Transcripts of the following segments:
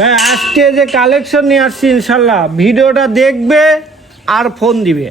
ভাই আজকে যে কালেকশন নিয়ে আসছি ইনশাল্লাহ ভিডিওটা দেখবে আর ফোন দিবে,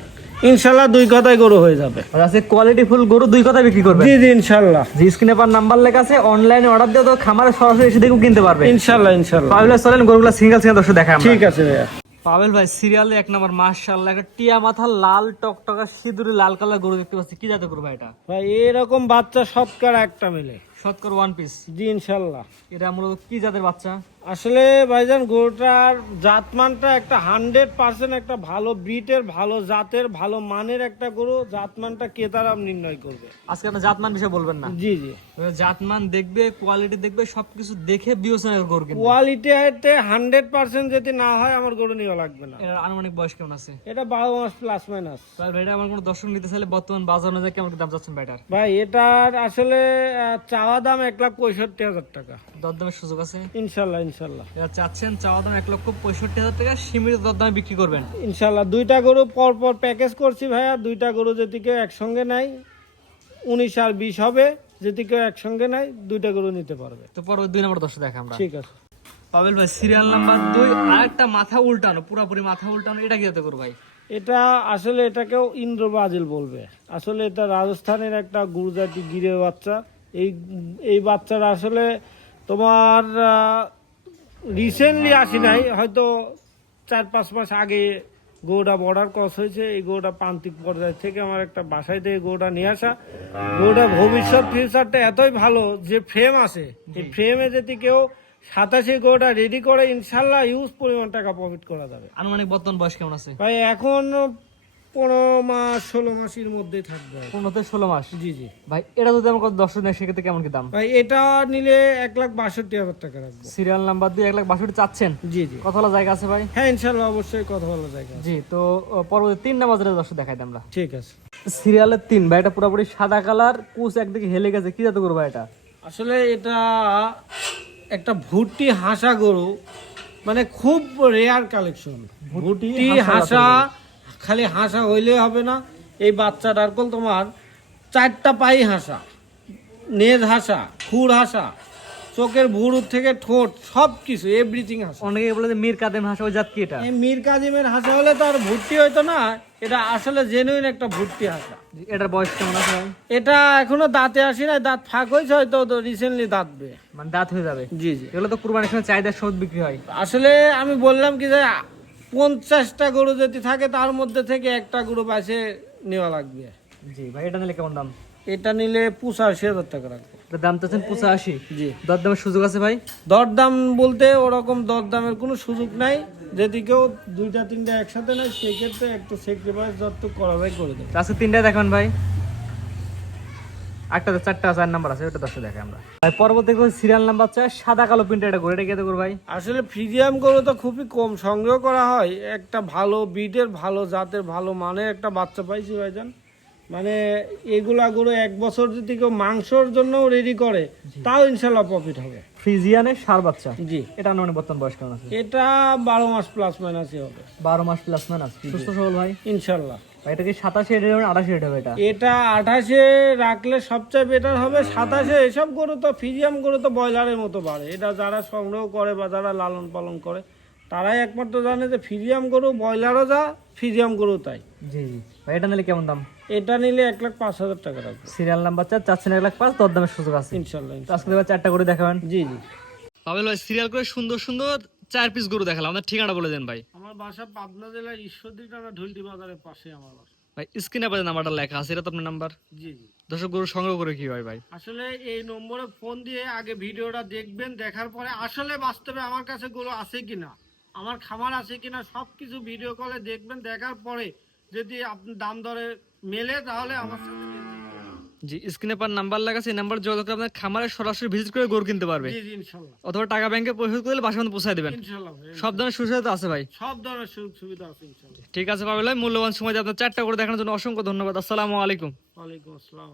ইনশাল্লাহ দুই কথায় গরু হয়ে যাবে। আচ্ছা, কোয়ালিটি ফুল গরু দুই কথায় বিক্রি করবে? জি জি ইনশাল্লাহ। জি, স্ক্রিনে পার নাম্বার লেখা আছে, অনলাইনে অর্ডার দিয়ে তো খামারে সরাসরি এসে দেখুন কিনতে পারবে ইনশাল্লাহ ইনশাল্লাহ। পাবেল ভাই চলেন গরুগুলা সিঙ্গেল সিঙ্গেল দর্শক দেখাই আমরা। ঠিক আছে ভাইয়া। পাবেল ভাই সিরিয়ালে এক নাম্বার মাশাআল্লাহ একটা টিয়া মাথা লাল টকটকা সিঁদুরে লাল কালার গরু দেখতে পাচ্ছি। কি জাতের গরু ভাই এটা? ভাই এরকম বাচ্চা শতকরা একটা মিলে। শতকর ওয়ান পিস? জি ইনশাল্লাহ। এটা মূলত কি জাতের বাচ্চা? আসলে ভাইজান গরুটার জাতমানটা একটা 100% একটা ভালো ব্রিডের, ভালো জাতের, ভালো মানের একটা গরু। জাতমানটা ক্রেতারা নির্ণয় করবে। আজকে একটা জাতমান বিষয় বলবেন না? জি জি। জাতমান দেখবে, কোয়ালিটি দেখবে, সবকিছু দেখে বিবেচনা করে গরু কিনবে। কোয়ালিটিতে 100% যদি না হয় আমার গরু নেওয়া লাগবে না। এর আনুমানিক বয়স কেমন আছে? এটা 12 মাস প্লাস মাইনাস। ভাই এটা আমার কোনো দর্শক নিতে চাইলে বর্তমান বাজার অনুযায়ী কেমন দাম যাচ্ছেন ভাইটার? ভাই এটার আসলে চাওয়া দাম 1,65,000 টাকা। দরদামের সুযোগ আছে? ইনশাল্লাহ ইনশাল্লাহ। এটা চাচ্ছেন চাওয়া দাম 1,65,000 টাকা, সীমিত দরদামে বিক্রি করবেন ইনশাল্লাহ। দুইটা গরু পর পর প্যাকেজ করছি ভাইয়া। দুইটা গরু যদি কেউ একসঙ্গে নাই 19 আর 20 হবে। যদি কেউ একসঙ্গে নাই দুইটা গরু নিতে পারবে। তো পরবর্তী 2 নম্বর দর্শক দেখা আমরা। ঠিক আছে পাবেল ভাই সিরিয়াল নাম্বার 2 আরেকটা মাথা উল্টানো, পুরোপুরি মাথা উল্টানো, এটা কি যাতে করব ভাই? এটা আসলে এটাকেও ইন্দ্র ব্রাজিল বলবে। আসলে এটা রাজস্থানের একটা গুরুজাতি গিরের বাচ্চা। এই বাচ্চারা আসলে তোমার রিসেন্টলি আসি নাই, হয়তো 4-5 মাস আগে গরুটা বর্ডার ক্রস হয়েছে। এই গরুটা প্রান্তিক পর্যায় থেকে আমার একটা বাসায় থেকে গরুটা নিয়ে আসা। গরুটা ভবিষ্যৎ ফিউচারটা এতই ভালো যে ফ্রেম আছে, এই ফ্রেমে যদি কেউ 87 গরুটা রেডি করে ইনশাল্লাহ ইউজ পরিমাণ টাকা প্রফিট করা যাবে। আনুমানিক বর্তমান বয়স কেমন আছে ভাই এখন 15 মাস 16 মাসের মধ্যে থাকবে। 15 থেকে 16 মাস? জি জি। ভাই এটা যদি আমার দর্শক নেয় সেক্ষেত্রে কেমন কি দাম? ভাই এটা নিলে 1,62,000 টাকা রাখবো। সিরিয়াল নাম্বার 2 1,62,000 চাচ্ছেন? জি জি। কথা বলা জায়গা আছে ভাই? হ্যাঁ ইনশাল্লাহ অবশ্যই কথা বলা জায়গা আছে। জি, তো পরবর্তী 3 নাম্বার দর্শক দেখাই দিই আমরা। ঠিক আছে। সিরিয়ালের 3 ভাই, এটা পুরোপুরি সাদা কালার, কুচ একদিকে হেলে গেছে। কি জাতের গরু ভাই এটা? আসলে এটা একটা ভুট্টি হাসা গরু, মানে খুব রেয়ার কালেকশন। ভুট্টি হাসা, খালি হাসা হইলে হবে না। এই বাচ্চাটার কল তোমার 4টা পাই হাসা, নেজ হাসা, খুর হাসা, চোখের ভুরুর থেকে ঠোঁট সব কিছু এভরিথিং হাসা। অনেকে বলে যে মীর কাদেম হাসা, ওই জাত কি এটা? এই মীর কাজিমের হাসা হলে তো আর ভুট্টি হইতো না। এটা আসলে জেনুইন একটা ভুট্টি হাসা। এটার বয়স কেমন আছে ভাই? এটা এখনো দাঁতে আসি না, দাঁত ফাঁক হয়েছে, হয়তো রিসেন্টলি দাঁতবে। মানে দাঁত হয়ে যাবে? জি জি। এগুলো তো কুরবানির সময় চাহিদার সহ বিক্রি হয়। আসলে আমি বললাম কি যে 50টা গরু যদি থাকে তার মধ্যে থেকে একটা গরু বাছে নেওয়া লাগবে। জি ভাই, এটা নিলে কেমন দাম? এটা নিলে 85,000 টাকা রাখবো। এটার দাম চাচ্ছেন 85? জি। দরদামের সুযোগ আছে ভাই? দরদাম বলতে ওরকম দরদামের কোনো সুযোগ নাই। যদি কেউ 2-3টা একসাথে নেয় সেক্ষেত্রে একটু স্যাক্রিফাইস যত করা যায় করে দেবে। আজকে 3টা দেখান ভাই। একটা 4টা 4 নাম্বার আছে, ওটা 10 দেখাই আমরা ভাই। পরবর্তী সিরিয়াল নাম্বার 4 সাদা কালো প্রিন্টের এটা গরু, এটা কেটে করব ভাই? আসলে ফ্রিজিয়াম গরু তো খুবই কম সংগ্রহ করা হয়। একটা ভালো ব্রিডের, ভালো জাতের, ভালো মানের একটা বাচ্চা পাইছি ভাইজান। মানে এগুলা গরু 1 বছর যদি কেউ মাংসর জন্য রেডি করে তাও ইনশাল্লাহ প্রফিট হবে। ফ্রিজিয়ানের সার বাচ্চা? জি। এটা মানে বর্তমান বয়স কেমন আছে? এটা 12 মাস প্লাস মাইনাসই হবে। 12 মাস প্লাস মাইনাস, সুস্থ সবল ভাই ইনশাল্লাহ। ভাই এটা কি 27 এর হবে 28 এর হবে? এটা 28-এ রাখলে সবচেয়ে বেটার হবে। 27-এ এসব গরু তো ফ্রিজিয়াম গরু তো ব্রয়লারের মতো বাড়ে। এটা যারা সংগ্রহ করে বা যারা লালন পালন করে তারাই একমাত্র জানে যে ফ্রিজিয়াম গরু ব্রয়লারও যা, ফ্রিজিয়াম গরু তাই। জি জি ভাই, এটা নিলে কেমন দাম? এটা নিলে 1,05,000 টাকা রাখবো। সিরিয়াল নাম্বার 4 চাচ্ছেন 1,05,000, দরদামের সুযোগ আছে ইনশাল্লাহ। তো আজকে 4টা করে দেখাবেন? জি জি। পাবেল ভাই সিরিয়াল করে সুন্দর সুন্দর 4 পিস গরু দেখালাম, আপনার ঠিকানা বলে দেন ভাই। আমার বাসা পাবনা জেলার ঈশ্বরদী থানা ঢুলটি বাজারের পাশে আমার বাসা। ভাই স্ক্রিনে আপনার নাম্বারটা লেখা আছে, এটা তো আপনার নাম্বার? জি জি। দর্শক গরু সংগ্রহ করে কি হয় ভাই? আসলে এই নম্বরে ফোন দিয়ে আগে ভিডিওটা দেখবেন, দেখার পরে আসলে বাস্তবে আমার কাছে গরু আছে কিনা, আমার খামার আছে কিনা সবকিছু ভিডিও কলে দেখবেন। দেখার পরে যদি আপনি দাম দরে মেলে তাহলে আমার সাথে জি, স্ক্রিনে পার নাম্বার লেখা আছে, এই নাম্বার যোগাযোগ করে আপনার খামারে সরাসরি ভিজিট করে গরু কিনতে পারবে। জি জি ইনশাআল্লাহ। অথবা টাকা ব্যাংকে পরিশোধ করলে বাসার মধ্যে পৌঁছায় দিবেন। ইনশাআল্লাহ ভাই, সব ধরনের সুবিধা আছে ভাই? সব ধরনের সুযোগ সুবিধা আছে ইনশাআল্লাহ। ঠিক আছে পাবেল ভাই, মূল্যবান সময় দিয়ে আপনার 4টা করে দেখানোর জন্য অসংখ্য ধন্যবাদ। আসসালামু আলাইকুম। ওয়ালাইকুম আসসালাম।